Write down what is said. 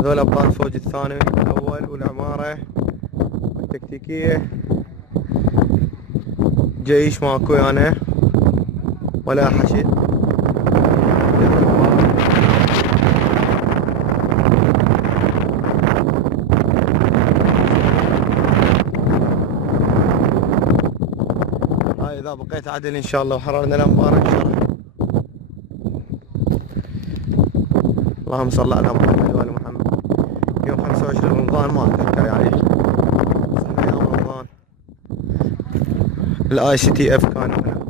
هذول ابطال الفوج الثاني الاول والعمارة التكتيكية. جيش ماكو انا ولا حشد. هاي اذا بقيت عدل ان شاء الله وحررنا الانبار ان شاء الله. اللهم صل على محمد وآل محمد. يوم 25 رمضان ما اتذكر يعني، صح ايام رمضان. الاي سي تي اف كانوا هنا.